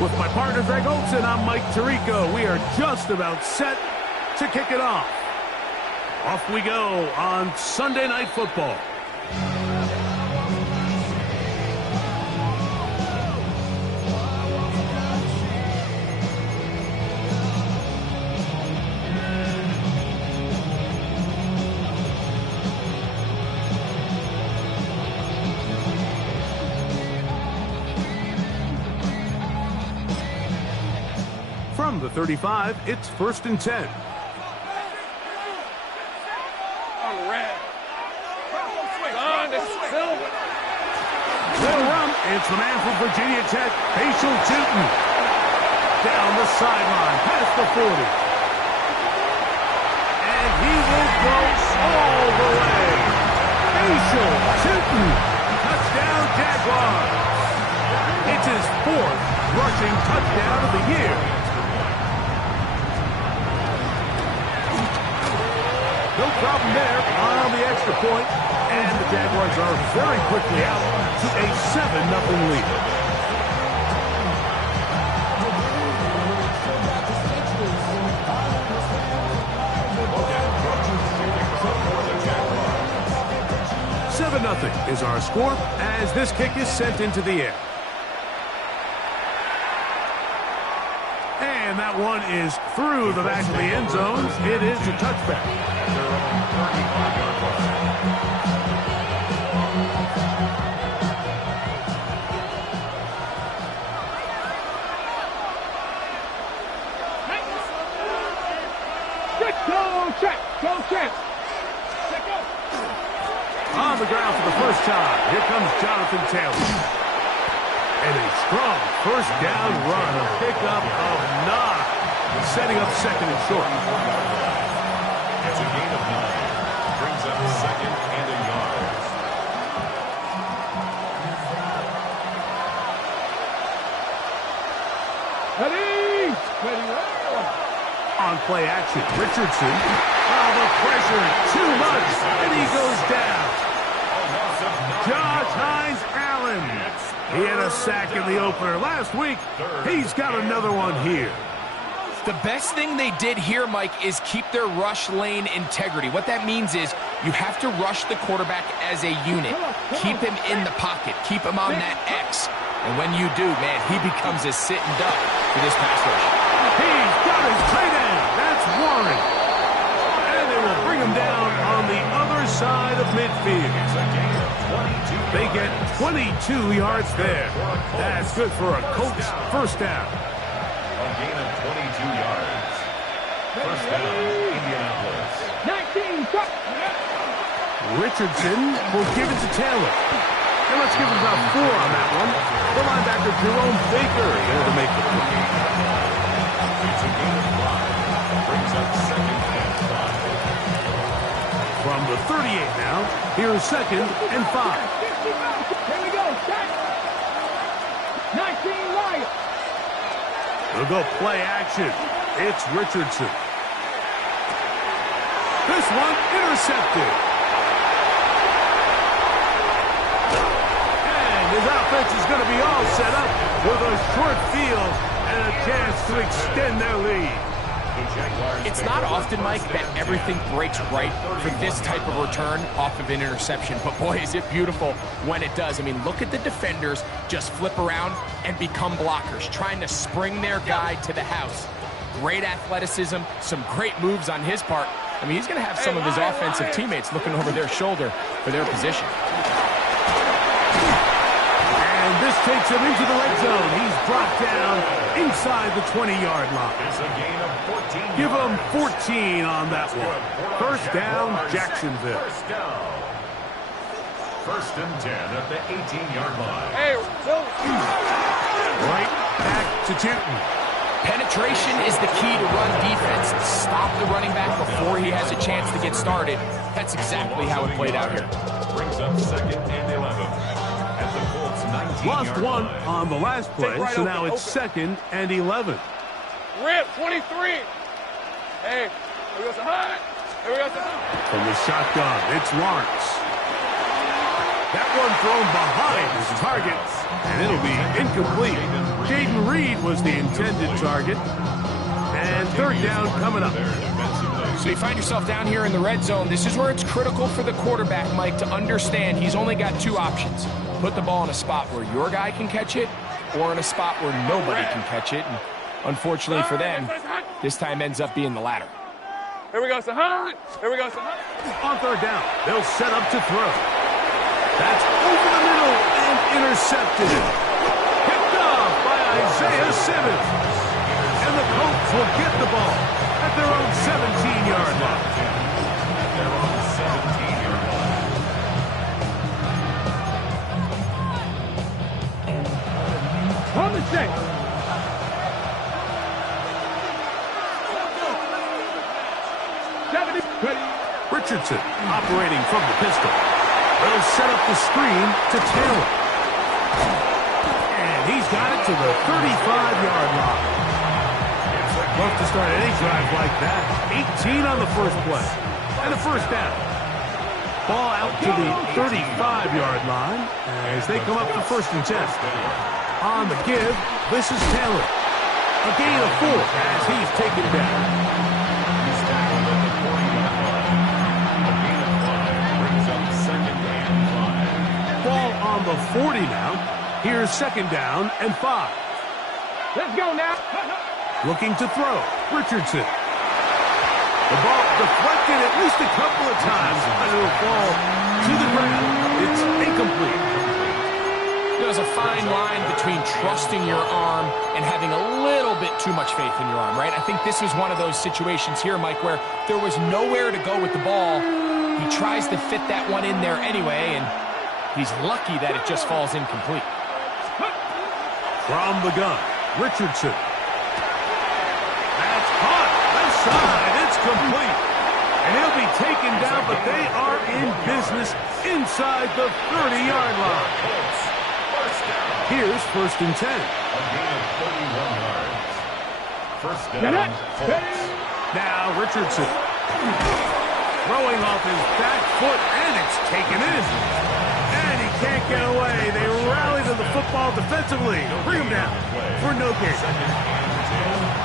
With my partner, Greg Olson, I'm Mike Tirico. We are just about set to kick it off. Off we go on Sunday Night Football. From the 35, it's 1st and 10. Little run. It's the man from Virginia Tech, Facial Tootin. Down the sideline, past the 40. And he will go all the way. Facial Tootin. Touchdown, Jaguars. It's his 4th rushing touchdown of the year. No problem there on the extra point, and the Jaguars are very quickly out to a 7-0 lead. $7-0 is our score as this kick is sent into the air. And that one is through the back of the end zone. It is a touchback. On the ground for the first time, here comes Jonathan Taylor. And a strong first down run, a pickup of 9, setting up 2nd and short. It's a gain of 9, brings up 2nd and a yard. On play action, Richardson. Oh, the pressure, too much, and he goes down. Josh Hines-Allen. He had a sack in the opener last week. He's got another one here. The best thing they did here, Mike, is keep their rush lane integrity. What that means is you have to rush the quarterback as a unit. Keep him in the pocket. Keep him on that X. And when you do, man, he becomes a sitting duck for this pass rush. He's got his tight end. That's Warren. And they will bring him down on the other side of midfield. They get 22 yards there. That's good for a Colts first down. A gain of 22 yards. First down, Indianapolis. 19. Richardson will give it to Taylor. And let's give him about 4 on that one. The linebacker, Jerome Baker, there to make the play. It's a gain of 5. Brings up 2nd and 5. From the 38 now, here's 2nd and 5. Here we go, set. 19 Lions. They'll go play action. It's Richardson. This one intercepted. And his offense is going to be all set up with a short field and a chance to extend their lead. It's not often, Mike, that everything breaks right for this type of return off of an interception. But, boy, is it beautiful when it does. I mean, look at the defenders just flip around and become blockers, trying to spring their guy to the house. Great athleticism, some great moves on his part. I mean, he's going to have some of his offensive teammates looking over their shoulder for their position. And this takes him into the red zone. He's brought down inside the 20-yard line. It's a gain of 14. Give him 14 on that one. First down, Jacksonville. First down. 1st and 10 at the 18-yard line. Right back to Tootin. Penetration is the key to run defense. Stop the running back before he has a chance to get started. That's exactly how it played out here. Brings up 2nd and 11. At the Colts 19-yard Lost one line. on the last play, so now it's 2nd and 11. Rip, 23. Hey, we got some high. Hey, we got some high. From the shotgun, it's Lawrence. That one thrown behind his target, and it'll be incomplete. Jaden Reed was the intended target. And third down coming up. So you find yourself down here in the red zone. This is where it's critical for the quarterback, Mike, to understand he's only got two options. Put the ball in a spot where your guy can catch it, or in a spot where nobody can catch it. And unfortunately for them, this time ends up being the latter. Here we go, Sahan. Here we go, Sahan. On third down, they'll set up to throw. That's over the middle and intercepted. Picked off by Isaiah Simmons. And the Colts will get the ball at their own 17-yard line. On the check. Richardson operating from the pistol. They'll set up the screen to Taylor. And he's got it to the 35-yard line. Love to start any drive like that. 18 on the first play. And a first down. Ball out to the 35-yard line as they come up for first and 10. On the give, this is Taylor. A gain of 4 as he's taken down. Ball on the 40 now. Here's second down and 5. Let's go now. Looking to throw. Richardson. The ball deflected at least a couple of times, but it'll fall to the ground. It's incomplete. There's a fine line between trusting your arm and having a little bit too much faith in your arm, right? I think this was one of those situations here, Mike, where there was nowhere to go with the ball. He tries to fit that one in there anyway, and he's lucky that it just falls incomplete. From the gun, Richardson. That's caught. Left side. It's complete. And he'll be taken down, but they are in business inside the 30-yard line. Here's first and 10. First down, Colts. Now Richardson. Throwing off his back foot, and it's taken in. And he can't get away. They rally to the football defensively. Bring him down for no gain.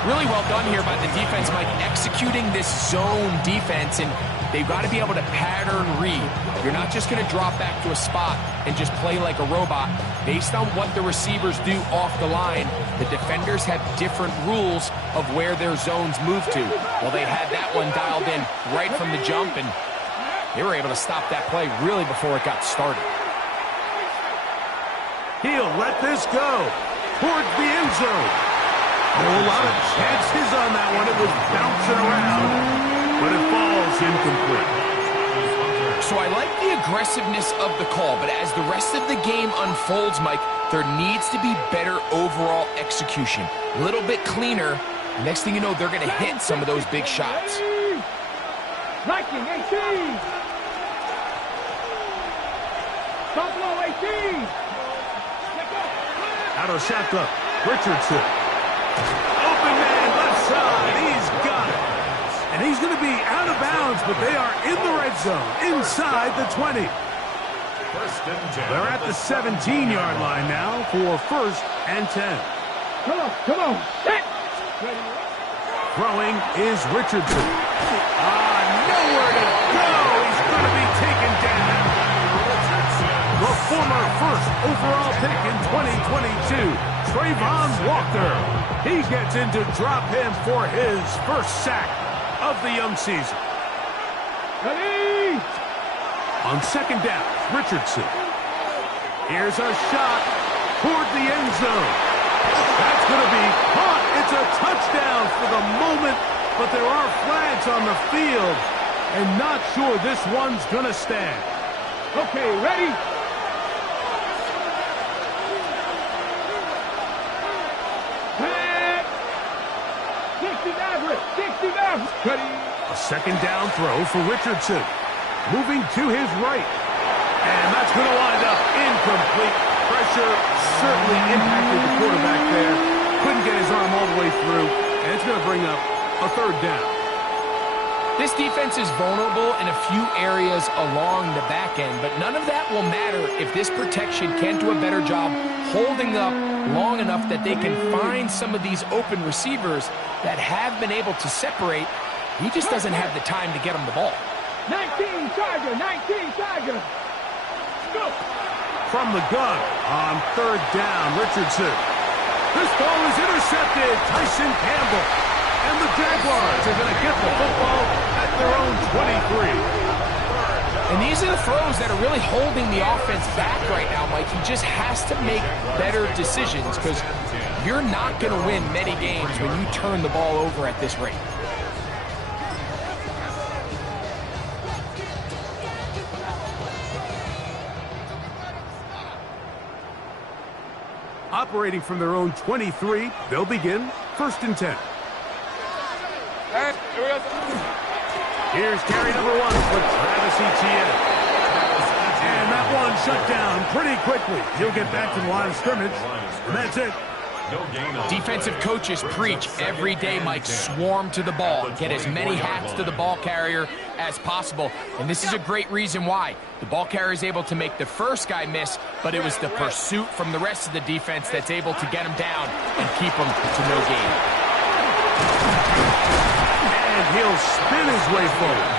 Really well done here by the defense, Mike, executing this zone defense, and they've got to be able to pattern read. You're not just going to drop back to a spot and just play like a robot. Based on what the receivers do off the line, the defenders have different rules of where their zones move to. Well, they had that one dialed in right from the jump, and they were able to stop that play really before it got started. He'll let this go towards the end zone. A whole lot of chances on that one. It was bouncing around, but it falls incomplete. So I like the aggressiveness of the call, but as the rest of the game unfolds, Mike, there needs to be better overall execution. A little bit cleaner. Next thing you know, they're going to hit some of those big shots. Viking 18. Buffalo 18. Out of shotgun, Richardson. Open man, left side. He's got it. And he's going to be out of bounds, but they are in the red zone, inside the 20. They're at the 17-yard line now for first and 10. Come on, come on. Throwing is Richardson. Nowhere to go. He's going to be taken down. The former first overall pick in 2022, Trayvon Walker. He gets in to drop him for his first sack of the young season. Ready? On second down, Richardson. Here's a shot toward the end zone. That's going to be caught. It's a touchdown for the moment, but there are flags on the field, and not sure this one's going to stand. Okay, ready? Ready? A second down throw for Richardson. Moving to his right. And that's going to wind up incomplete. Pressure certainly impacted the quarterback there. Couldn't get his arm all the way through. And it's going to bring up a third down. This defense is vulnerable in a few areas along the back end, but none of that will matter if this protection can't do a better job holding up long enough that they can find some of these open receivers that have been able to separate. He just doesn't have the time to get them the ball. 19 Tiger, 19 Tiger. Go. From the gun on third down, Richardson. This ball is intercepted. Tyson Campbell. And the Jaguars are going to get the football at their own 23. And these are the throws that are really holding the offense back right now, Mike. He just has to make better decisions because you're not going to win many games when you turn the ball over at this rate. Operating from their own 23, they'll begin 1st and 10. Here's carry number 1 for Travis Etienne. And that one shut down pretty quickly. He'll get back to the line of scrimmage, and that's it. Defensive coaches preach every day, Mike, swarm to the ball. Get as many hats to the ball carrier as possible. And this is a great reason why. The ball carrier is able to make the first guy miss, but it was the pursuit from the rest of the defense that's able to get him down and keep him to no gain. And he'll spin his way forward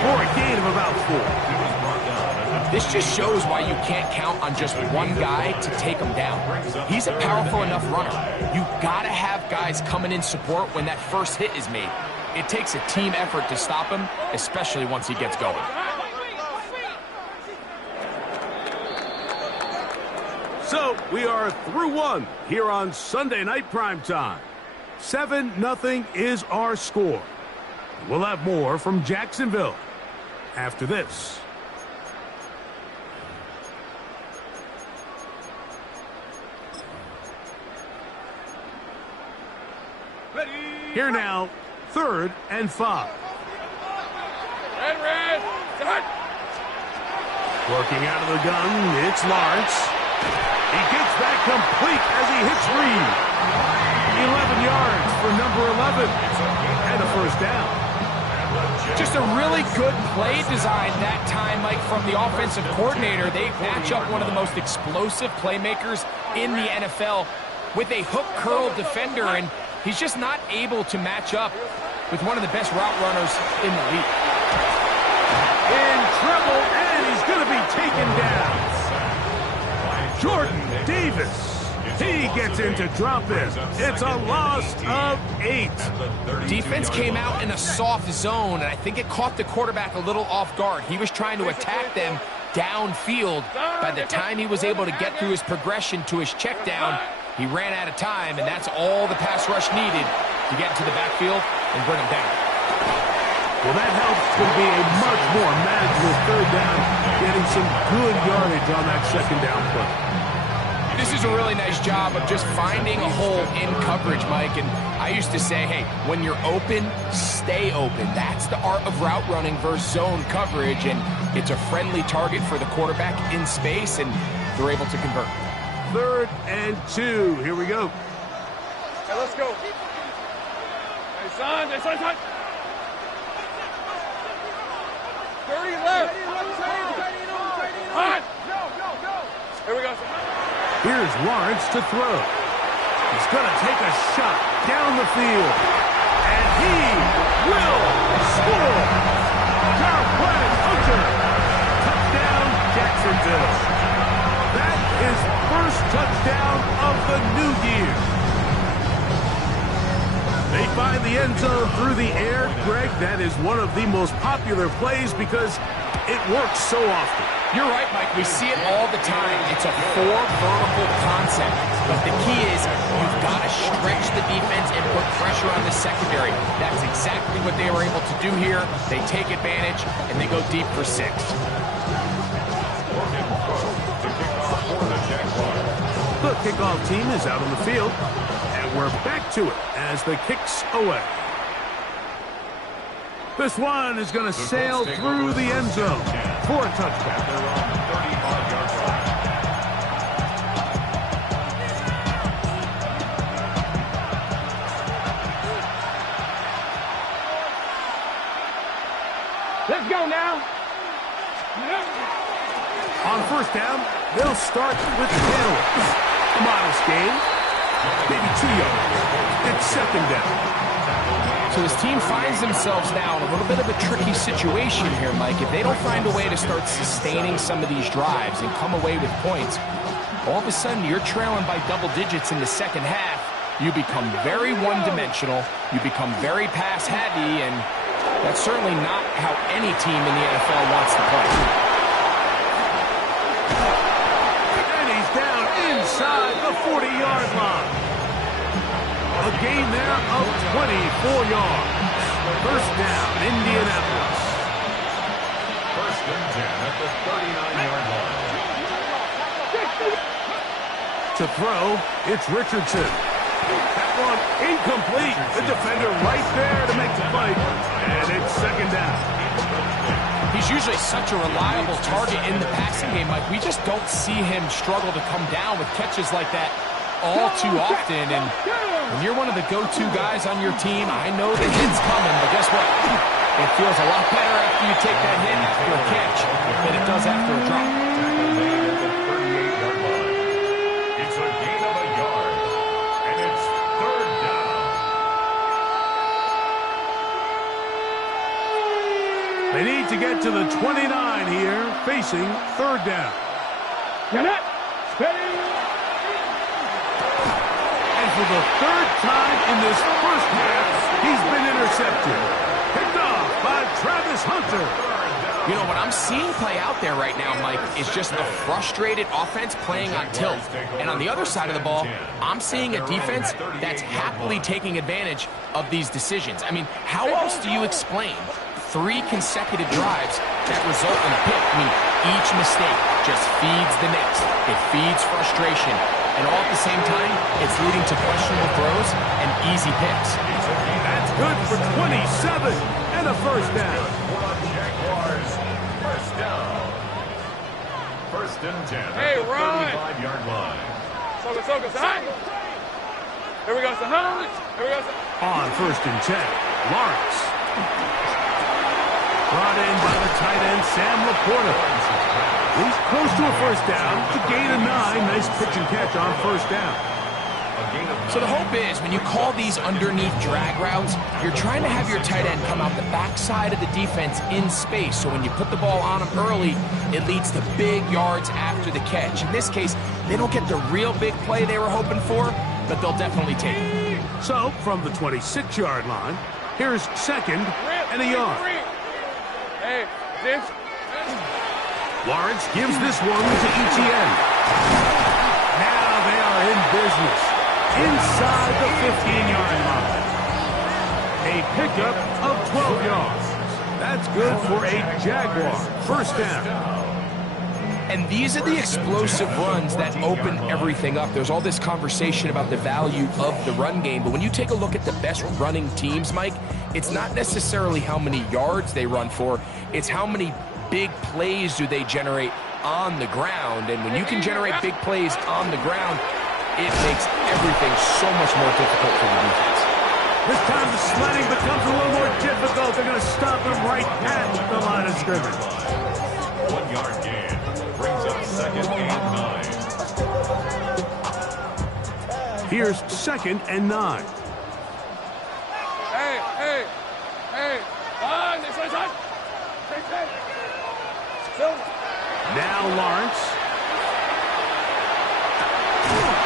for a gain of about 4. This just shows why you can't count on just one guy to take him down. He's a powerful enough runner. You gotta have guys coming in support when that first hit is made. It takes a team effort to stop him, especially once he gets going. So we are through one here on Sunday Night Primetime. 7-0 is our score. We'll have more from Jacksonville after this. Here now, 3rd and 5. Red, start. Working out of the gun, it's Lawrence. He gets that complete as he hits Reed. 11 yards for number 11. And a 1st down. Just a really good play design that time, Mike, from the offensive coordinator. They match up one of the most explosive playmakers in the NFL with a hook curl defender, and he's just not able to match up with one of the best route runners in the league. In trouble, and he's going to be taken down. Jordan Davis. He gets into drop in. It's a loss of 8. Defense came out in a soft zone, and I think it caught the quarterback a little off guard. He was trying to attack them downfield. By the time he was able to get through his progression to his check down, he ran out of time, and that's all the pass rush needed to get into the backfield and bring him down. Well, that helps to be a much more manageable 3rd down, getting some good yardage on that 2nd down play. This is a really nice job of just finding a hole in coverage, Mike. And I used to say, hey, when you're open, stay open. That's the art of route running versus zone coverage. And it's a friendly target for the quarterback in space, and they're able to convert. 3rd and 2. Here we go. Hey, let's go. Hey, son. 30 left. Hot. Go. Here we go. Here's Lawrence to throw. He's going to take a shot down the field. And he will score. Jarquez Hunter. Touchdown, Jacksonville. That is first touchdown of the new year. They find the end zone through the air. Greg, that is one of the most popular plays because it works so often. You're right, Mike. We see it all the time. It's a 4 vertical concept. But the key is you've got to stretch the defense and put pressure on the secondary. That's exactly what they were able to do here. They take advantage, and they go deep for 6. The kickoff team is out on the field, and we're back to it as the kick's away. This one is going to sail through the end zone for a touchdown. They're on the 35-yard line. Let's go now. On first down, they'll start with penalties. A modest gain, maybe 2 yards. It's second down. So his team finds themselves now in a little bit of a tricky situation here, Mike. If they don't find a way to start sustaining some of these drives and come away with points, all of a sudden you're trailing by double digits in the second half. You become very one-dimensional. You become very pass-heavy, and that's certainly not how any team in the NFL wants to play. And he's down inside the 40-yard line. A gain there of 24 yards. First down, Indianapolis. First and 10 at the 39-yard line. To throw, it's Richardson. That one incomplete. The defender right there to make the fight. And it's second down. He's usually such a reliable target in the passing game, Mike. We just don't see him struggle to come down with catches like that all too often. And when you're one of the go-to guys on your team, I know the hit's coming, but guess what? It feels a lot better after you take that hit after a catch than it does after a drop. It's a gain of a yard, and it's third down. They need to get to the 29 here, facing third down. Get it. Steady. For the third time in this first half, he's been intercepted. Picked off by Travis Hunter. You know, what I'm seeing play out there right now, Mike, is just a frustrated offense playing on tilt. And on the other side of the ball, I'm seeing a defense that's happily taking advantage of these decisions. I mean, how else do you explain 3 consecutive drives that result in a pick? I mean, each mistake just feeds the next. It feeds frustration. And all at the same time, it's leading to questionable throws and easy picks. That's good for 27 and a first down. Jaguars, first down. First and 10 Hey, at the Ron. 35-yard line. Soka, Sahai. Here we go, Sahai. Here we go, Sahai. On first and 10, Lawrence. Brought in by the tight end, Sam Laporta. He's close to a first down. To gain a 9. Nice pitch and catch on first down. So the hope is when you call these underneath drag routes, you're trying to have your tight end come out the backside of the defense in space. So when you put the ball on him early, it leads to big yards after the catch. In this case, they don't get the real big play they were hoping for, but they'll definitely take it. So from the 26-yard line, here's second and a yard. Hey, Vince. Lawrence gives this one to Etienne. Now they are in business. Inside the 15-yard line. A pickup of 12 yards. That's good for a Jaguar. First down. And these are the explosive runs that open everything up. There's all this conversation about the value of the run game, but when you take a look at the best running teams, Mike, it's not necessarily how many yards they run for, it's how many big plays do they generate on the ground. And when you can generate big plays on the ground, it makes everything so much more difficult for the defense. This time the sledding becomes a little more difficult. They're going to stop him right at the line of scrimmage. 1-yard gain brings up second and 9. Here's second and 9. Hey. On, this one's on. Now Lawrence.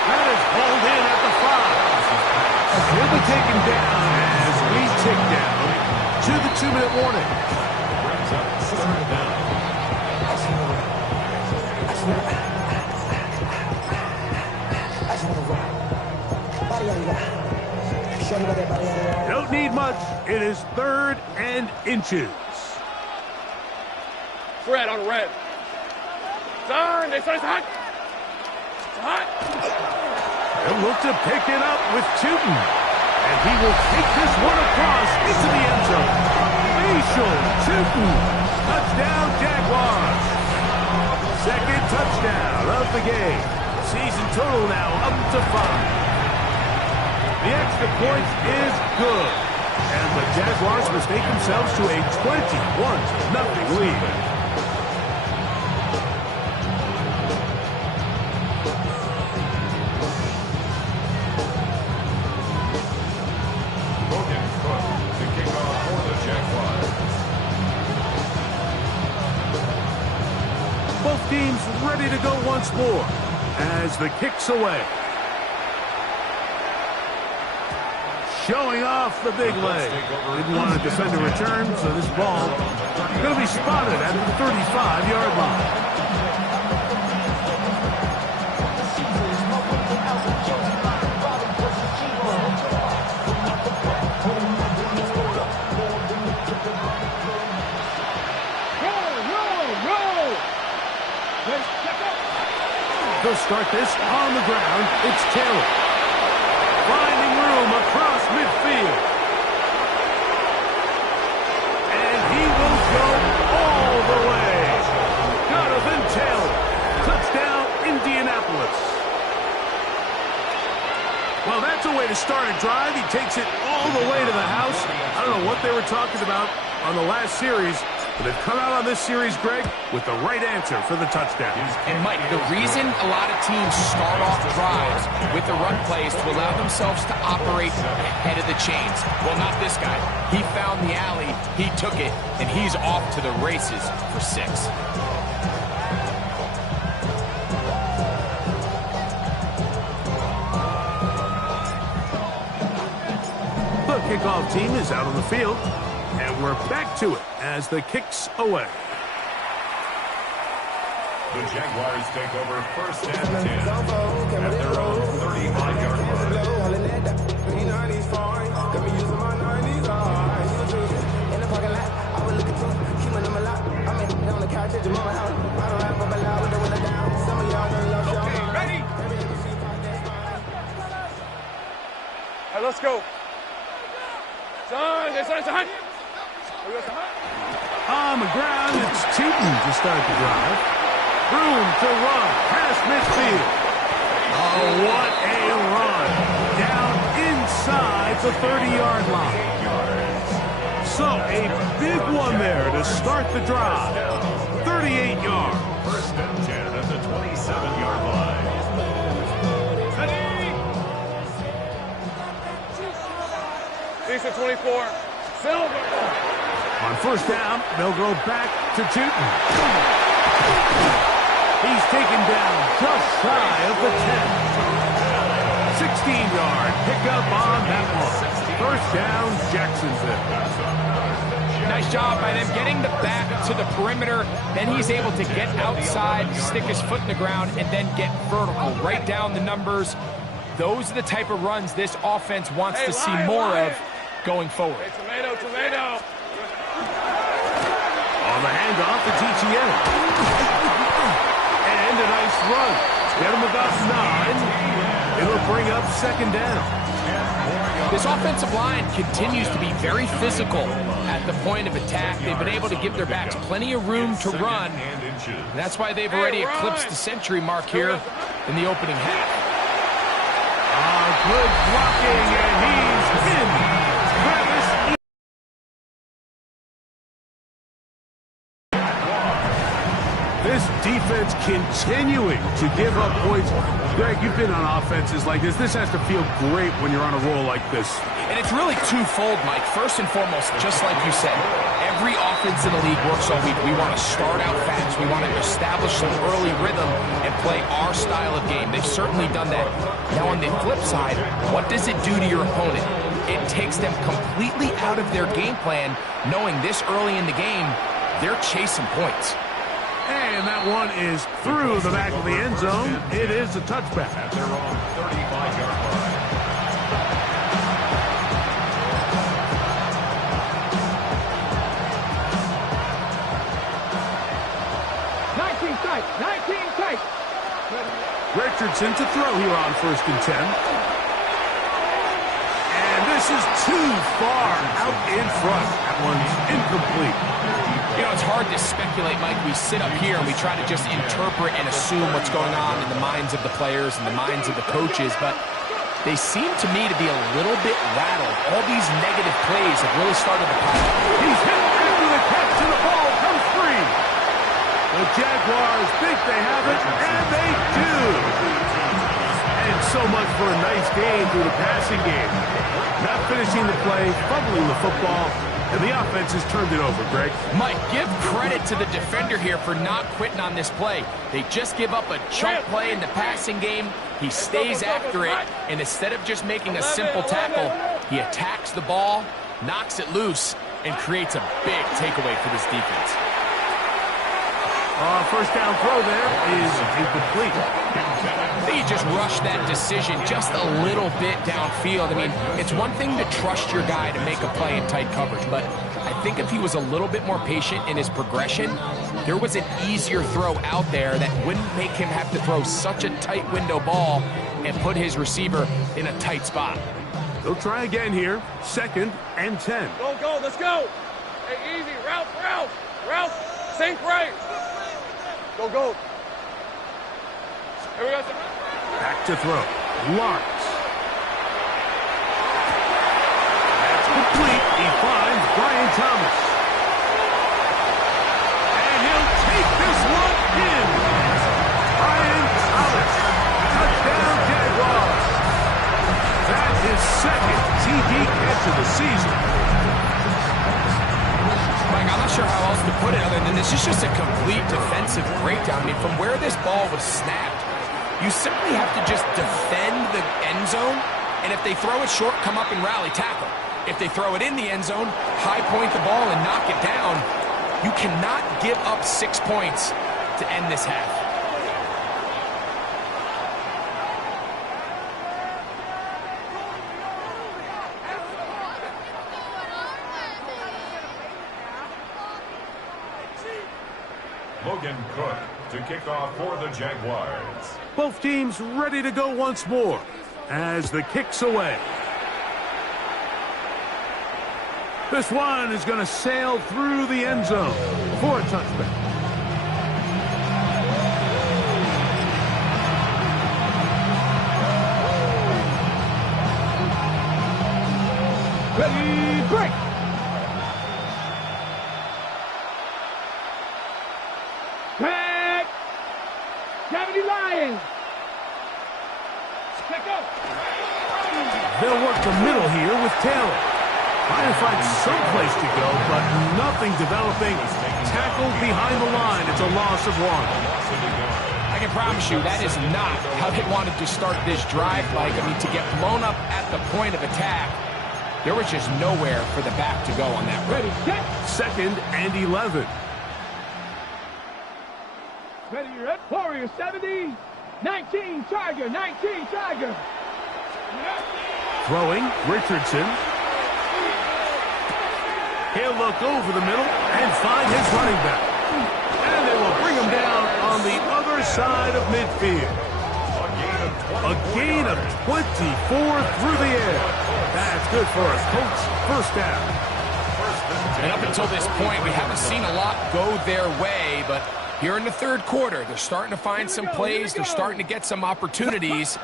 That is hauled in at the 5. He'll be taken down as we tick down to the 2-minute warning. Brings up third down. Don't need much. It is third and inches. Red on red. Son, this one's hot. He'll look to pick it up with Tootin. And he will take this one across into the end zone. Facial Tootin. Touchdown, Jaguars. Second touchdown of the game. Season total now up to 5. The extra point is good. And the Jaguars mistake themselves to a 21-0 lead. Both teams ready to go once more as the kick's away. Showing off the big leg. Didn't want to defend a return, so this ball is going to be spotted at the 35-yard line. They'll start this on the ground. It's Taylor. Finding room across midfield. And he will go all the way. Jonathan Taylor. Touchdown, Indianapolis. Well, that's a way to start a drive. He takes it all the way to the house. I don't know what they were talking about on the last series, but they've come out on this series, Greg, with the right answer for the touchdown. And, Mike, the reason a lot of teams start off drives with the run plays to allow themselves to operate ahead of the chains. Well, not this guy. He found the alley, he took it, and he's off to the races for 6. The kickoff team is out on the field. And we're back to it as the kick's away. The Jaguars take over first and 10 at their own 35-yard line. Okay, ready? All right, let's go. Son. On the ground, it's Tootin to start the drive. Room to run past midfield. Oh, what a run. Down inside the 30-yard line. So a big one there to start the drive. 38 yards. First and 10 at the 27-yard line. These are 24. Silver. On first down, they'll go back to Tootin. He's taken down just shy of the 10. 16-yard pickup on that one. First down, Jacksonville. Nice job by them getting the back to the perimeter. Then he's able to get outside, stick his foot in the ground, and then get vertical. Right down the numbers. Those are the type of runs this offense wants to see more of going forward. Hey, tomato. On the handoff, it's ETN. And a nice run. Get him about 9. It'll bring up second down. This offensive line continues to be very physical at the point of attack. They've been able to give their backs plenty of room to run. And that's why they've already eclipsed the century mark here in the opening half. Good blocking, and he's in. This defense continuing to give up points. Greg, you've been on offenses like this. This has to feel great when you're on a roll like this. And it's really twofold, Mike. First and foremost, just like you said, every offense in the league works all week. We want to start out fast. We want to establish some early rhythm and play our style of game. They've certainly done that. Now, on the flip side, what does it do to your opponent? It takes them completely out of their game plan, knowing this early in the game, they're chasing points. And that one is through the back of the end zone. It is a touchback. At their own 35-yard line. 19 tight. Richardson to throw here on first and 10. And this is too far out in front. That one's incomplete. You know, it's hard to speculate, Mike. We sit up here and we try to just interpret and assume what's going on in the minds of the players and the minds of the coaches. But They seem to me to be a little bit rattled. All these negative plays have really started to pile up. He's hit after the catch, and the ball comes free. The Jaguars think they have it, and they do. And so much for a nice game through the passing game. Not finishing the play, fumbling the football, and the offense has turned it over, Greg. Mike, give credit to the defender here for not quitting on this play. They just give up a chunk play in the passing game. He stays after it, and instead of just making a simple tackle, he attacks the ball, knocks it loose, and creates a big takeaway for this defense. First down throw there is incomplete. I think he just rushed that decision just a little bit downfield. I mean, it's one thing to trust your guy to make a play in tight coverage, but I think if he was a little bit more patient in his progression, there was an easier throw out there that wouldn't make him have to throw such a tight window ball and put his receiver in a tight spot. They'll try again here. 2nd and 10. Go, let's go. Hey, easy, Ralph, sink right. Go. Here we go. Back to throw. Lawrence. That's complete. He finds Brian Thomas. And he'll take this one in. Brian Thomas. Touchdown, Jaguars. That's his 2nd TD catch of the season. Mike, I'm not sure how else to put it other than this is just a complete defensive breakdown. I mean, from where this ball was snapped, you simply have to just defend the end zone, and if they throw it short, come up and rally tackle. If they throw it in the end zone, high point the ball and knock it down. You cannot give up 6 points to end this half. Logan Cook to kick off for the Jaguars. Both teams ready to go once more as the kick's away. This one is going to sail through the end zone for a touchback. Ready, break. Back. Cavity Lions. Let's go. They'll work the middle here with Taylor. Trying to find some place to go, but nothing developing. Tackled behind the line. It's a loss of 1. I can promise you that is not how they wanted to start this drive, Mike. I mean, to get blown up at the point of attack, there was just nowhere for the back to go on that run. Ready, set. 2nd and 11. Ready, you're up. Warrior 70. 19, Tiger. 19, Tiger. Throwing, Richardson. He'll look over the middle and find his running back. And they will bring him down on the other side of midfield. A gain of 24 through the air. That's good for us, Colts. First down. And up until this point, we haven't seen a lot go their way, but here in the 3rd quarter, they're starting to find some plays. They're starting to get some opportunities.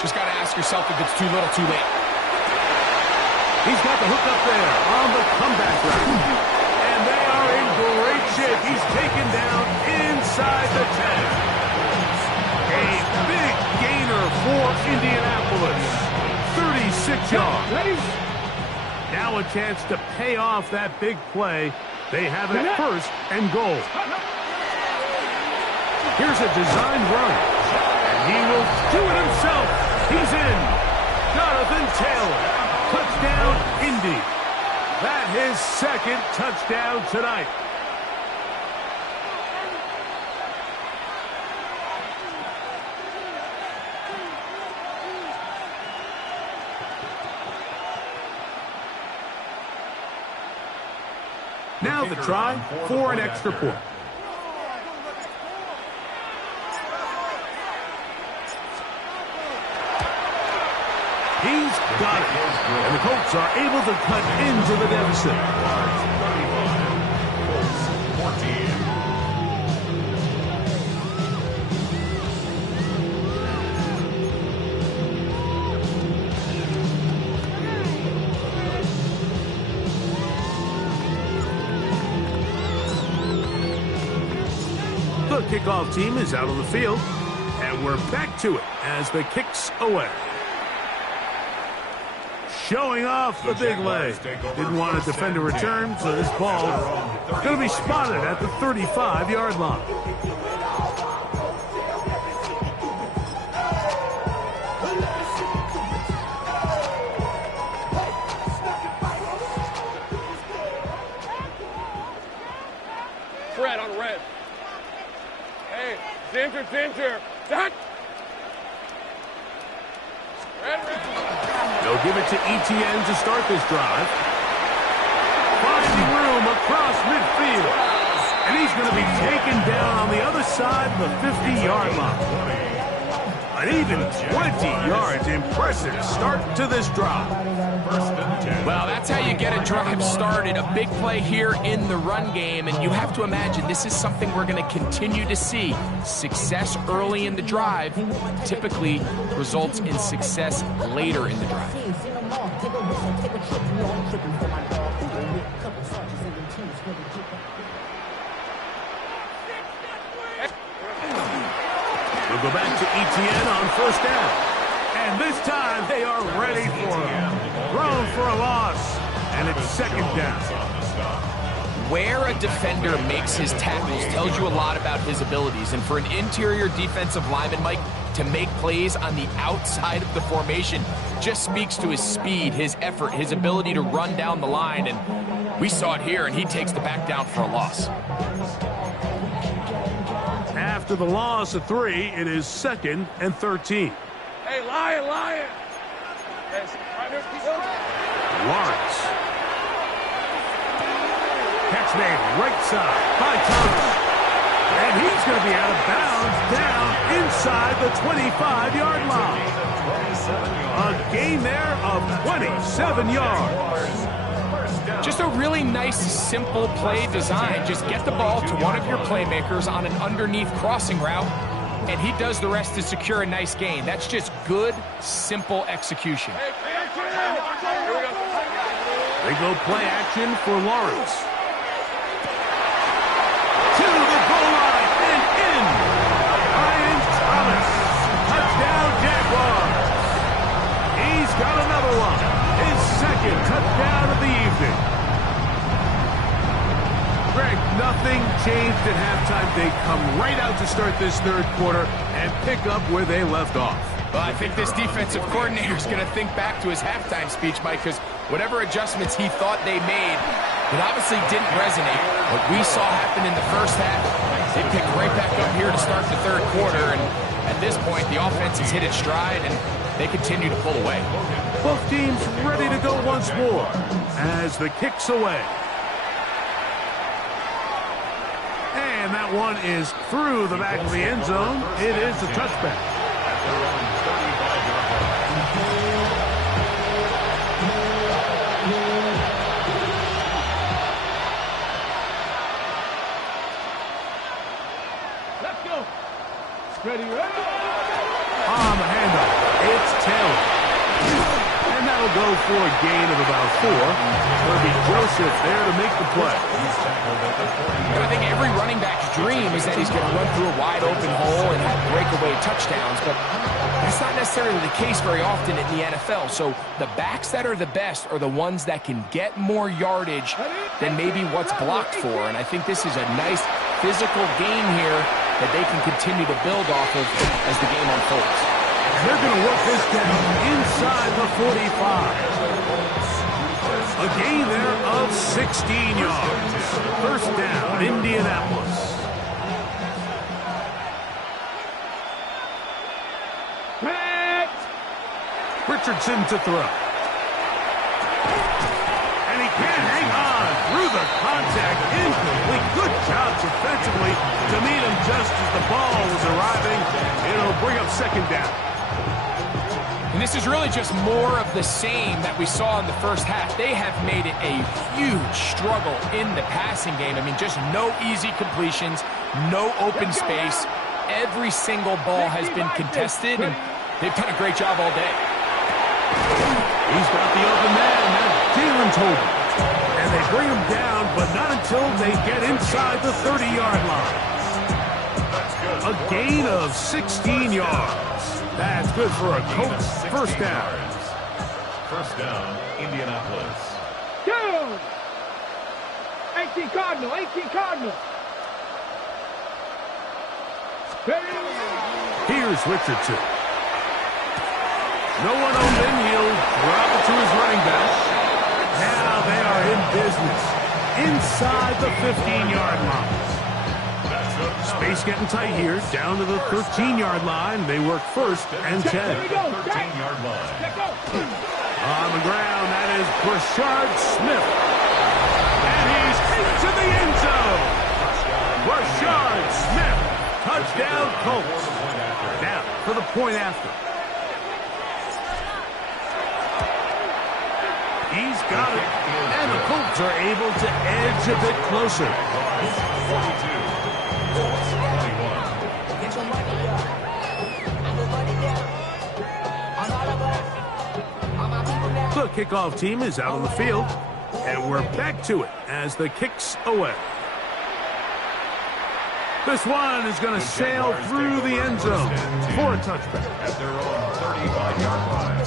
Just got to ask yourself if it's too little, too late. He's got the hook up there on the comeback route. And they are in great shape. He's taken down inside the 10. A big gainer for Indianapolis. 36 yards. Now a chance to pay off that big play. They have it 1st and goal. Here's a designed run. And he will do it himself. He's in. Jonathan Taylor. Touchdown, Indy. That his 2nd touchdown tonight. Now the try for an extra point. He's got it. And the Colts are able to cut into the deficit. The kickoff team is out of the field, and we're back to it as the kick's away. Showing off the big leg. Didn't want to defend a return, so this ball is going to be spotted at the 35-yard line. Fred on red. Hey, Ginger. Duck. Red. They'll give it to ETN to start this drive. Finding room across midfield. And he's going to be taken down on the other side of the 50-yard line. An even 20 yards. Impressive start to this drive. Well, that's how you get a drive started. A big play here in the run game, and you have to imagine this is something we're going to continue to see. Success early in the drive typically results in success later in the drive. We'll go back to ETN on first down. And this time they are ready for him. Thrown for a loss. And it's second down. Where a defender makes his tackles tells you a lot about his abilities. And for an interior defensive lineman, Mike, to make plays on the outside of the formation just speaks to his speed, his effort, his ability to run down the line. And we saw it here, and he takes the back down for a loss. After the loss of 3, it is 2nd and 13. Hey, Lion. Lawrence. Catch made right side by Thomas. And he's going to be out of bounds down inside the 25-yard line. A gain there of 27 yards. Just a really nice, simple play design. Just get the ball to one of your playmakers on an underneath crossing route, and he does the rest to secure a nice gain. That's just good, simple execution. They go play action for Lawrence. To the goal line and in. Ryan Thomas. Touchdown, Jaguars. He's got another one. His second touchdown of the evening. Greg, nothing changed at halftime. They come right out to start this third quarter and pick up where they left off. Well, I think this defensive coordinator is going to think back to his halftime speech, Mike, because whatever adjustments he thought they made, it obviously didn't resonate. What we saw happen in the first half, they picked right back up here to start the third quarter, and at this point, the offense has hit its stride, and they continue to pull away. Both teams ready to go once more as the kick's away. And that one is through the back of the end zone. It is a touchback. Let's go. Ready. On the handoff, it's Taylor. And that'll go for a gain of about 4. It'll be Joseph there to make the play. I think every running back's dream is that he's going to run through a wide open hole and have breakaway touchdowns, but that's not necessarily the case very often in the NFL. So the backs that are the best are the ones that can get more yardage than maybe what's blocked for. And I think this is a nice physical gain here that they can continue to build off of as the game unfolds. They're going to work this down inside the 45. A gain there of 16 yards. First down, Indianapolis. Richardson to throw. And he can't hang on through the contact. Incomplete. Good job defensively to meet him just as the ball was arriving. It'll bring up second down. And this is really just more of the same that we saw in the first half. They have made it a huge struggle in the passing game. I mean, just no easy completions, no open space. Every single ball has been contested, and they've done a great job all day. He's got the open man. That's Jalen Tobin. And they bring him down, but not until they get inside the 30-yard line. A gain of 16 yards. That's good for a Colts first down. First down, Indianapolis. Go! 18 Cardinal, 18 Cardinal. Here's Richardson. No one open. He'll drop it to his running back. Now they are in business. Inside the 15-yard line. Space getting tight here. Down to the 13-yard line. They work first and 10. 13-yard line. On the ground, that is Brashard Smith. And he's into the end zone. Brashard Smith. Touchdown, Colts. Now for the point after. He's got it. And the Colts are able to edge a bit closer. 42. The kickoff team is out on the field, and we're back to it as the kick's away. This one is going to sail through the end zone for a touchback. At their own 35-yard line.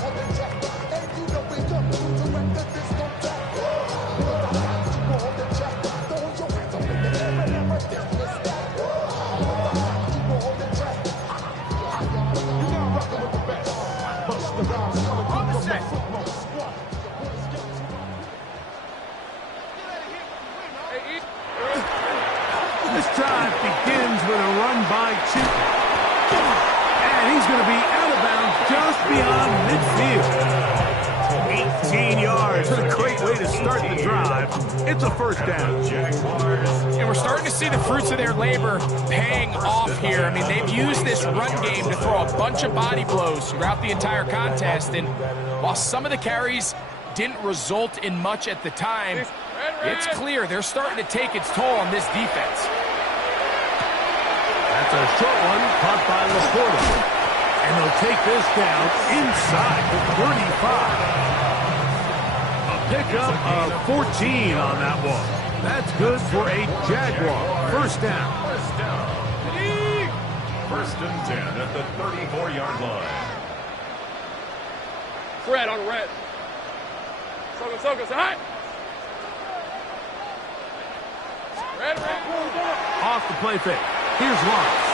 This drive begins with a run by Chip. And he's going to be out of bounds just beyond midfield. 18 yards. A great way to start the drive. It's a first down. And we're starting to see the fruits of their labor paying off here. I mean, they've used this run game to throw a bunch of body blows throughout the entire contest. And while some of the carries didn't result in much at the time, it's clear they're starting to take its toll on this defense. That's a short one caught by Laporta. And they'll take this down inside the 35. A pickup of 14 on that one. That's good for a Jaguar. First down. First and 10 at the 34-yard line. Red on red. Soka, high. Red. Off the play fake. Here's Lawrence.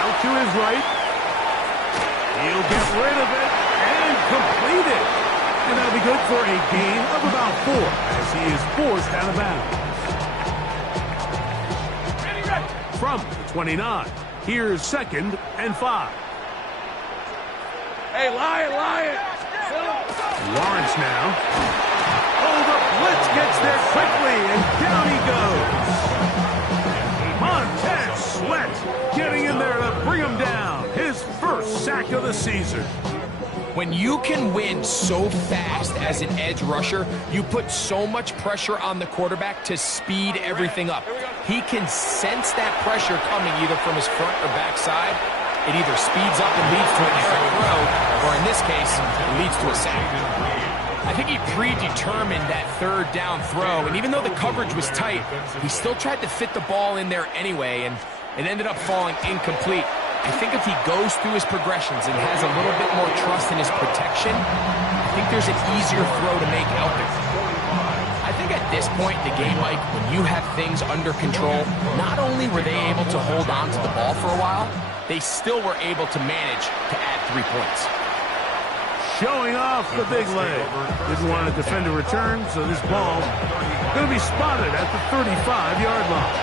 Out to his right. He'll get rid of it and complete it. And that'll be good for a gain of about 4 as he is forced out of bounds. From the 29, here's 2nd and 5. Hey, Lion. Lawrence now. Oh, the blitz gets there quickly, and down he goes. Montez Sweat getting in there to bring him down. His first sack of the season. When you can win so fast as an edge rusher, you put so much pressure on the quarterback to speed everything up. He can sense that pressure coming either from his front or back side. It either speeds up and leads to an errant throw, or in this case, it leads to a sack. I think he predetermined that third down throw, and even though the coverage was tight, he still tried to fit the ball in there anyway, and it ended up falling incomplete. I think if he goes through his progressions and has a little bit more trust in his protection, I think there's an easier throw to make out there. I think at this point in the game, Mike, when you have things under control, not only were they able to hold on to the ball for a while, they still were able to manage to add 3 points. Showing off the big leg. Didn't want to defend a return, so this ball going to be spotted at the 35-yard line.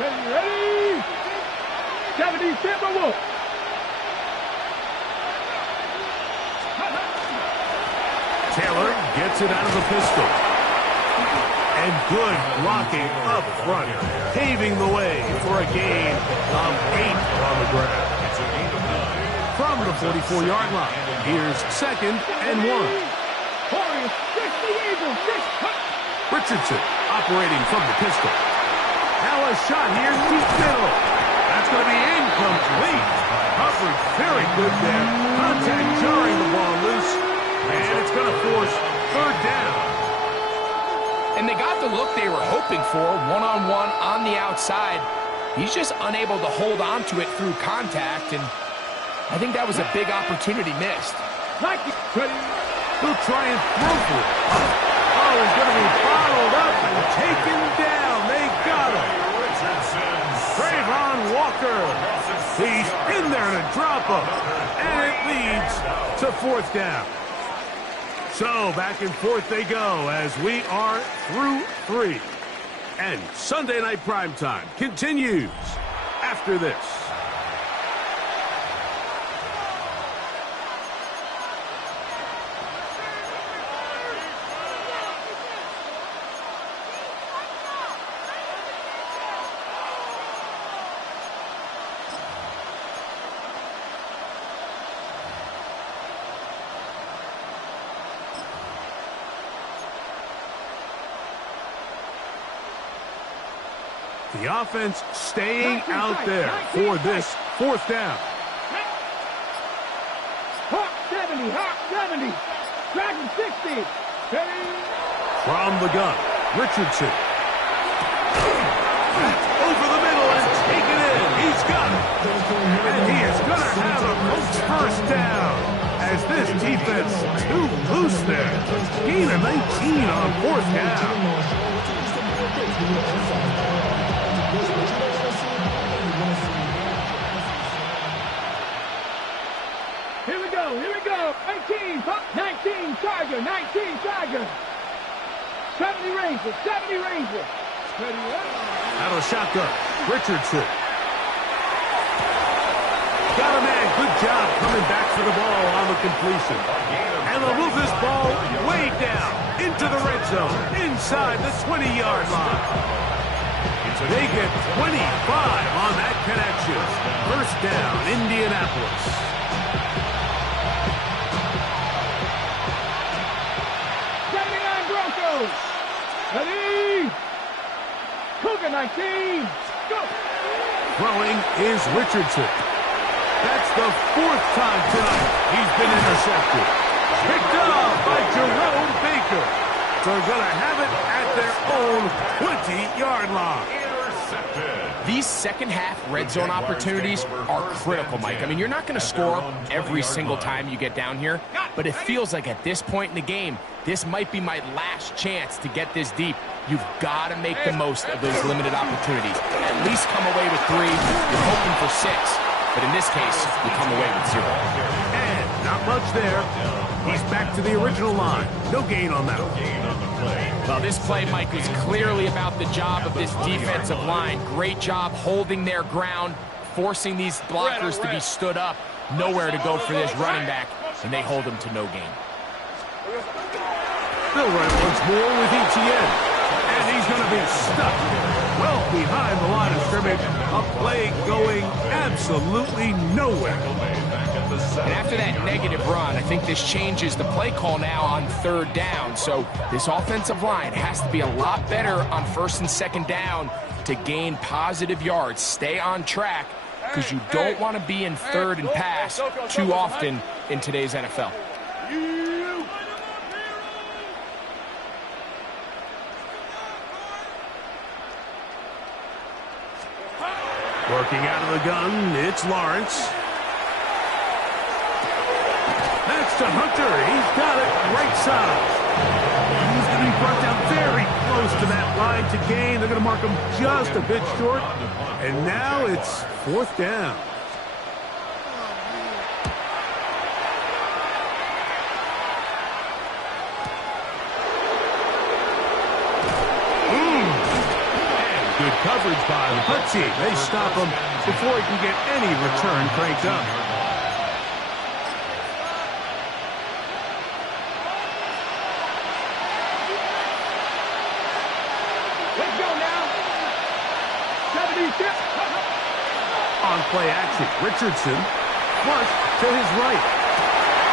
Ready? 70 Timberwolves. Taylor gets it out of the pistol. And good blocking up front, paving the way for a gain of 8 on the ground. From the 44-yard line, here's 2nd and 1. Richardson operating from the pistol. Now a shot here, deep middle. That's going to be incomplete. huge lead. Coverage very good there. Contact jarring the ball loose. And it's going to force third down. And they got the look they were hoping for, one-on-one on the outside. He's just unable to hold on to it through contact, and I think that was a big opportunity missed. He'll try and throw for it. Oh, he's going to be bottled up and taken down. They got him. Trayvon Walker. He's in there to drop him. And it leads to fourth down. So back and forth they go as we are through 3. And Sunday Night Primetime continues after this. The offense staying out there for this fourth down. Hawk 70, Hawk 70, Dragon 60. From the gun, Richardson. Over the middle and take it in. He's got it. And he is going to have a close first down as this defense too loose there. Gain of 19 on fourth down. Here we go. 19, Charger, 19, Charger. 70 Ranger, 70 Ranger. Out of shotgun, Richardson. Got a man, good job coming back for the ball on the completion. And they'll move this ball way down into the red zone, inside the 20-yard line. They get 25 on that connection. First down, Indianapolis. Ready? Cougar 19. Go. Throwing is Richardson. That's the 4th time tonight he's been intercepted. Picked up by Jerome Baker. So they're going to have it at their own 20-yard line. These second-half red zone opportunities are critical, Mike. I mean, you're not going to score every single time you get down here, but it feels like at this point in the game, this might be my last chance to get this deep. You've got to make the most of those limited opportunities. At least come away with 3. You're hoping for 6. But in this case, you come away with 0. And not much there. He's back to the original line. No gain on that. Well, this play, Mike, is clearly about the job of this defensive line. Great job holding their ground, forcing these blockers to be stood up. Nowhere to go for this running back, and they hold him to no gain. They'll run it once more with Etienne. And he's going to be stuck well behind the line of scrimmage. A play going absolutely nowhere. And after that negative run, I think this changes the play call now on third down. So this offensive line has to be a lot better on first and second down to gain positive yards. Stay on track because you don't want to be in third and pass too often in today's NFL. Working out of the gun, it's Lawrence. That's to Hunter. He's got it right side. He's going to be brought down very close to that line to gain. They're going to mark him just a bit short. And now it's fourth down. Good coverage by the Put team. They stop him before he can get any return cranked up. Let's go now. 76. On play action, Richardson flush to his right.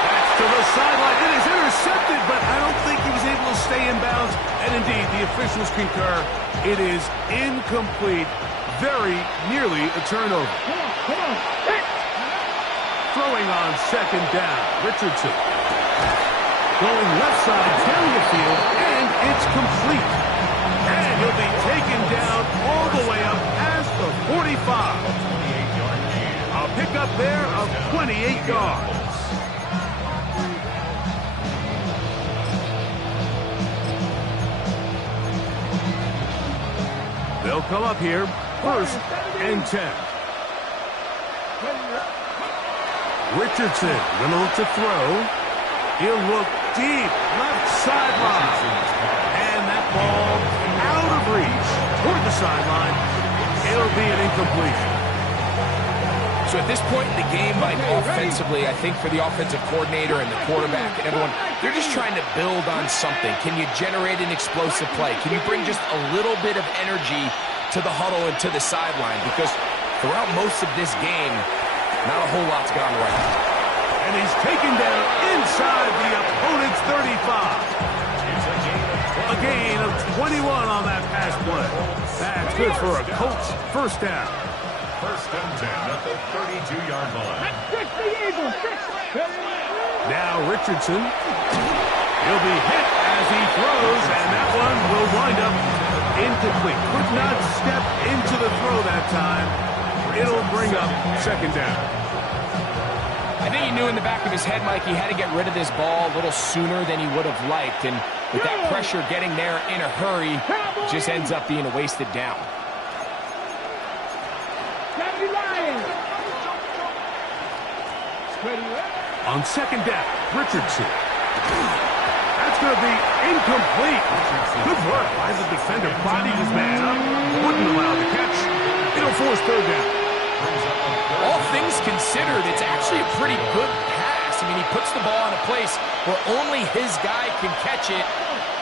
That's to the sideline. It is intercepted, but I don't think he was able to stay in bounds. And indeed, the officials concur. It is incomplete, very nearly a turnover. Come on. Hit. Throwing on second down, Richardson. Going left side down the field, and it's complete. And he'll be taken down all the way up past the 45. A pickup there of 28 yards. They'll come up here, 1st and 10. Richardson going to look to throw. He'll look deep, left sideline. And that ball out of reach toward the sideline. It'll be an incompletion. So at this point in the game, Mike, offensively, I think for the offensive coordinator and the quarterback and everyone, they're just trying to build on something. Can you generate an explosive play? Can you bring just a little bit of energy to the huddle and to the sideline? Because throughout most of this game, not a whole lot's gone right. And he's taken down inside the opponent's 35. A gain of 21 on that pass play. That's good for a Colts first down. 1st and 10 at the 32-yard line. Now Richardson. He'll be hit as he throws, and that one will wind up incomplete. Could not step into the throw that time. It'll bring up second down. I think he knew in the back of his head, Mike, he had to get rid of this ball a little sooner than he would have liked. And with that pressure getting there in a hurry, it just ends up being a wasted down. On second down, Richardson. That's going to be incomplete. Good work by the defender. Bodied his man up. Wouldn't allow the catch. It'll force third down. All things considered, it's actually a pretty good pass. I mean, he puts the ball in a place where only his guy can catch it.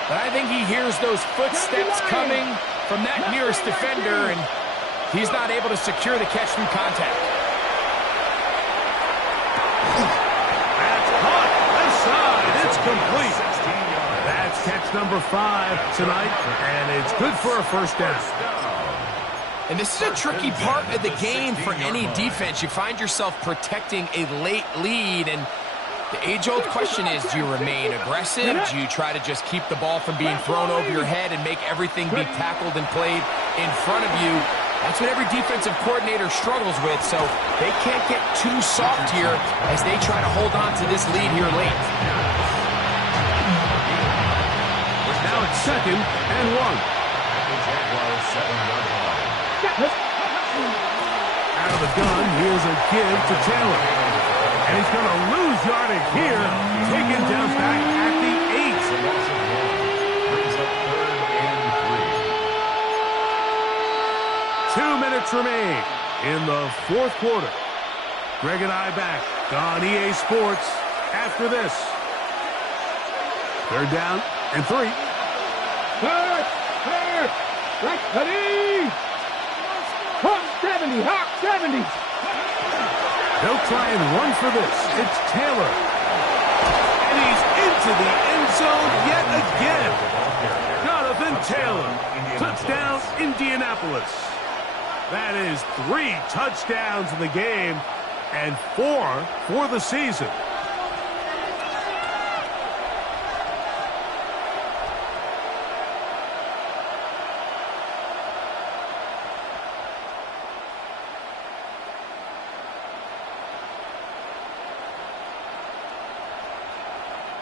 But I think he hears those footsteps coming from that nearest defender, and he's not able to secure the catch through contact. That's caught. Left side. It's complete. That's catch number 5 tonight, and it's good for a first down. And this is a tricky part of the game for any defense. You find yourself protecting a late lead, and the age-old question is, do you remain aggressive? Do you try to just keep the ball from being thrown over your head and make everything be tackled and played in front of you? That's what every defensive coordinator struggles with, so they can't get too soft here as they try to hold on to this lead here late. Now it's 2nd and 1. Out of the gun, here's a give to Taylor. And he's going to lose yardage here. Taken down back at the 8. Brings up 3rd and 3. 2 minutes remain in the 4th quarter. Greg and I back on EA Sports after this. 3rd down and 3. Third. Right, ready. Hawk 70, Hawk 70. They'll try and run for this. It's Taylor. And he's into the end zone yet again. Jonathan Taylor. Touchdown, Indianapolis. That is 3 touchdowns in the game and 4 for the season.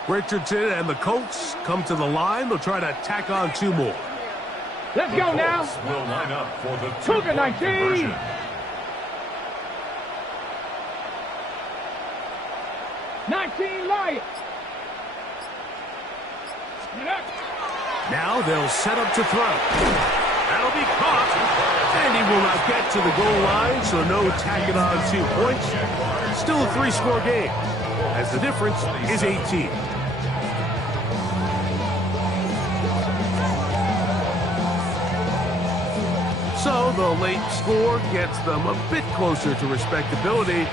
Richardson and the Colts come to the line. They'll try to tack on 2 more. Let's go now. Will line up for the Cougar 19. 19 Lions. Now they'll set up to throw. That'll be caught. And he will not get to the goal line, so no tacking on 2 points. Still a 3-score game, as the difference is 18. So the late score gets them a bit closer to respectability.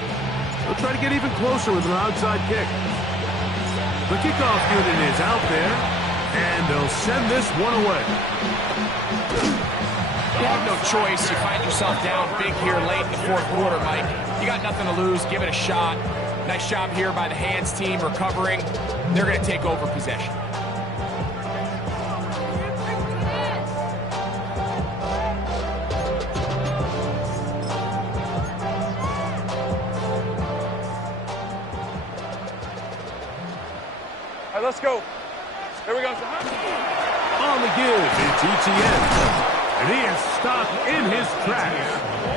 They'll try to get even closer with an onside kick. The kickoff unit is out there, and they'll send this one away. You have no choice. You find yourself down big here late in the fourth quarter, Mike. You got nothing to lose. Give it a shot. Nice job here by the hands team recovering. They're going to take over possession. All right, let's go. Here we go. On the give, it's ETN. And he is stopped in his tracks.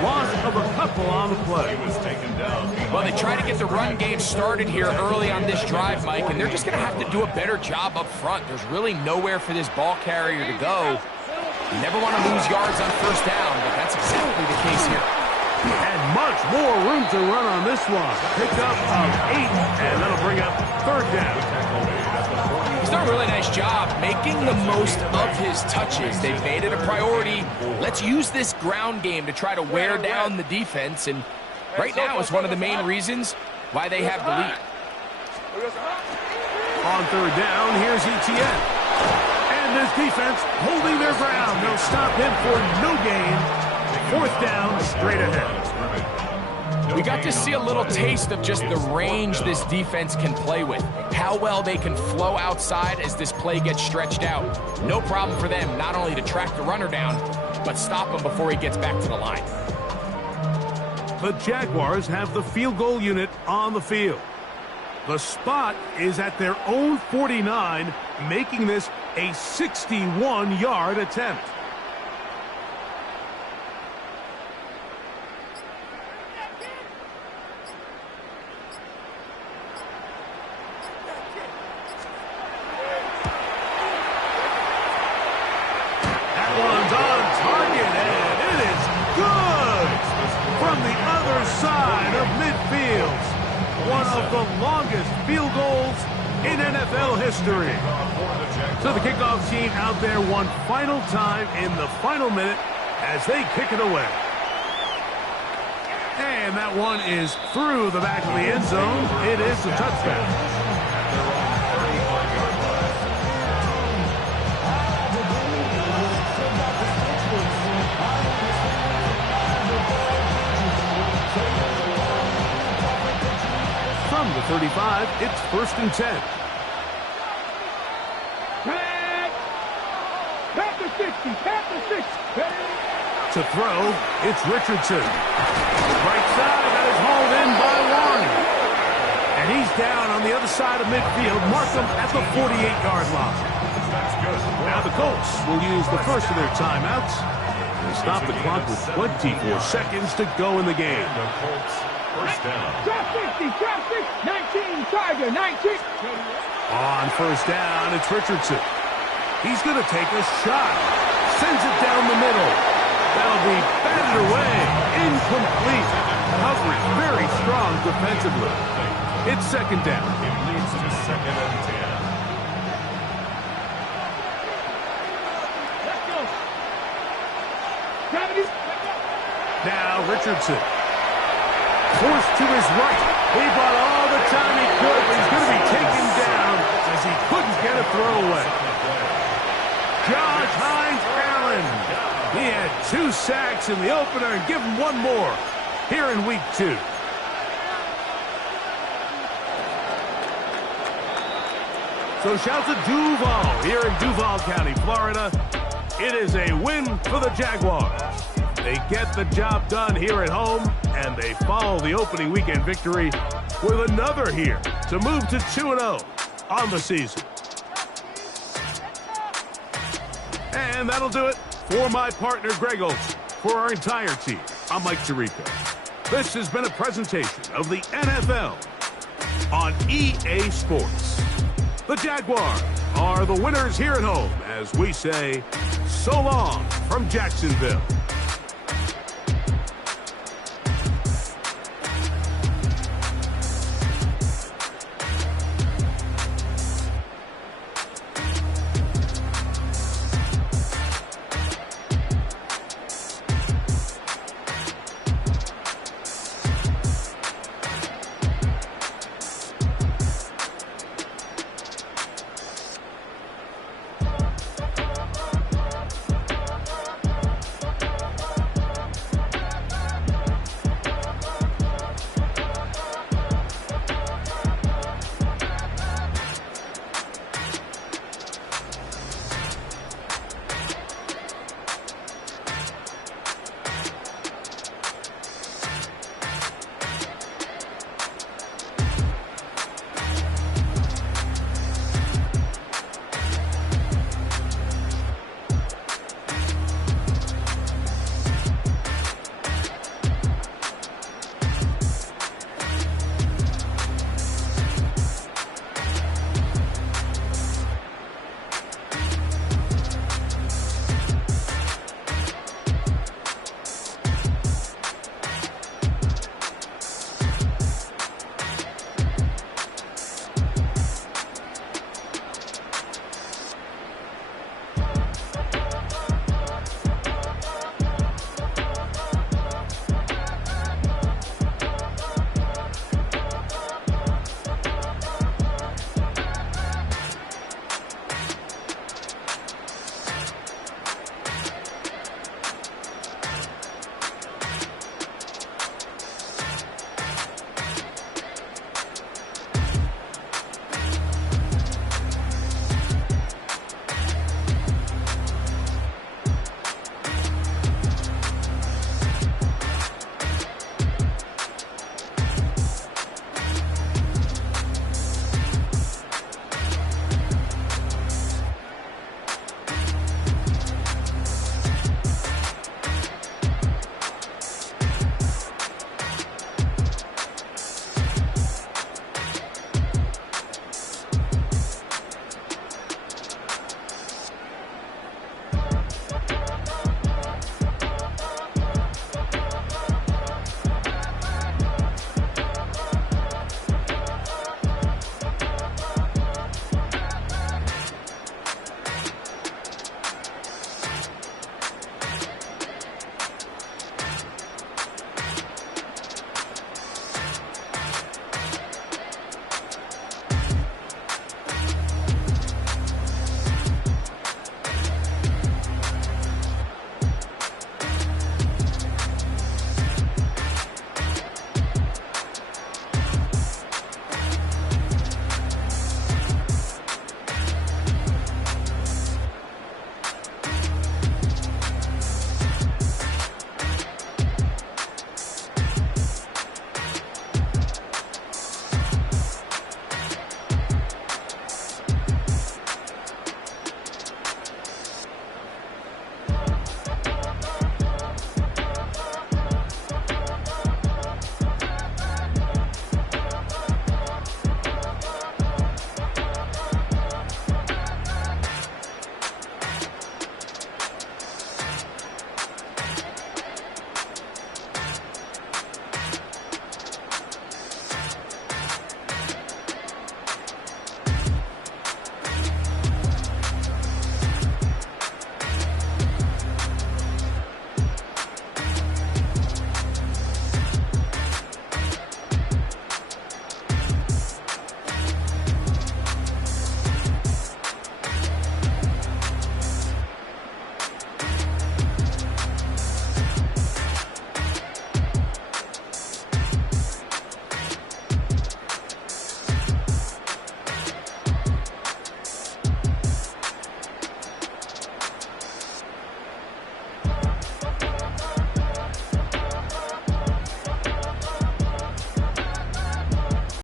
Loss of a couple on the play. He was taken down. Well, they try to get the run game started here early on this drive, Mike, and they're just going to have to do a better job up front. There's really nowhere for this ball carrier to go. You never want to lose yards on first down, but that's exactly the case here. And much more room to run on this one. Pickup of 8, and that'll bring up third down. He's done a really nice job making the most of his touches. They've made it a priority. Let's use this ground game to try to wear down the defense, and right now is one of the main reasons why they have the lead. On third down, here's ETN. And this defense holding their ground. They'll stop him for no gain. Fourth down, straight ahead. We got to see a little taste of just the range this defense can play with. How well they can flow outside as this play gets stretched out. No problem for them not only to track the runner down, but stop him before he gets back to the line. The Jaguars have the field goal unit on the field. The spot is at their own 49, making this a 61-yard attempt. One of the longest field goals in NFL history. So the kickoff team out there one final time in the final minute as they kick it away. And that one is through the back of the end zone. It is a touchdown. From the 35, it's 1st and 10. Tap the 60, tap the 60. To throw, it's Richardson. Right side, that is hauled in by Warren. And he's down on the other side of midfield. Mark him at the 48-yard line. Now the Colts will use the first of their timeouts. They stop the clock with 24 seconds to go in the game. The Colts, first down. Drop 60, drop 60, 19, Tiger, 19. On first down, it's Richardson. He's going to take a shot. Sends it down the middle. That'll be batted away. Incomplete. Coverage very strong defensively. It's second down. It leads to 2nd and 10. Let's go. Gravity. Now Richardson. Forced to his right. He bought all the time he could, but he's going to be taken down as he couldn't get a throw away. Josh Hines-Allen. He had 2 sacks in the opener and give him 1 more here in week 2. So shout to Duval here in Duval County, Florida. It is a win for the Jaguars. They get the job done here at home, and they follow the opening weekend victory with another here to move to 2-0 on the season. And that'll do it for my partner, Greg Olson. For our entire team, I'm Mike Tirico. This has been a presentation of the NFL on EA Sports. The Jaguars are the winners here at home as we say so long from Jacksonville.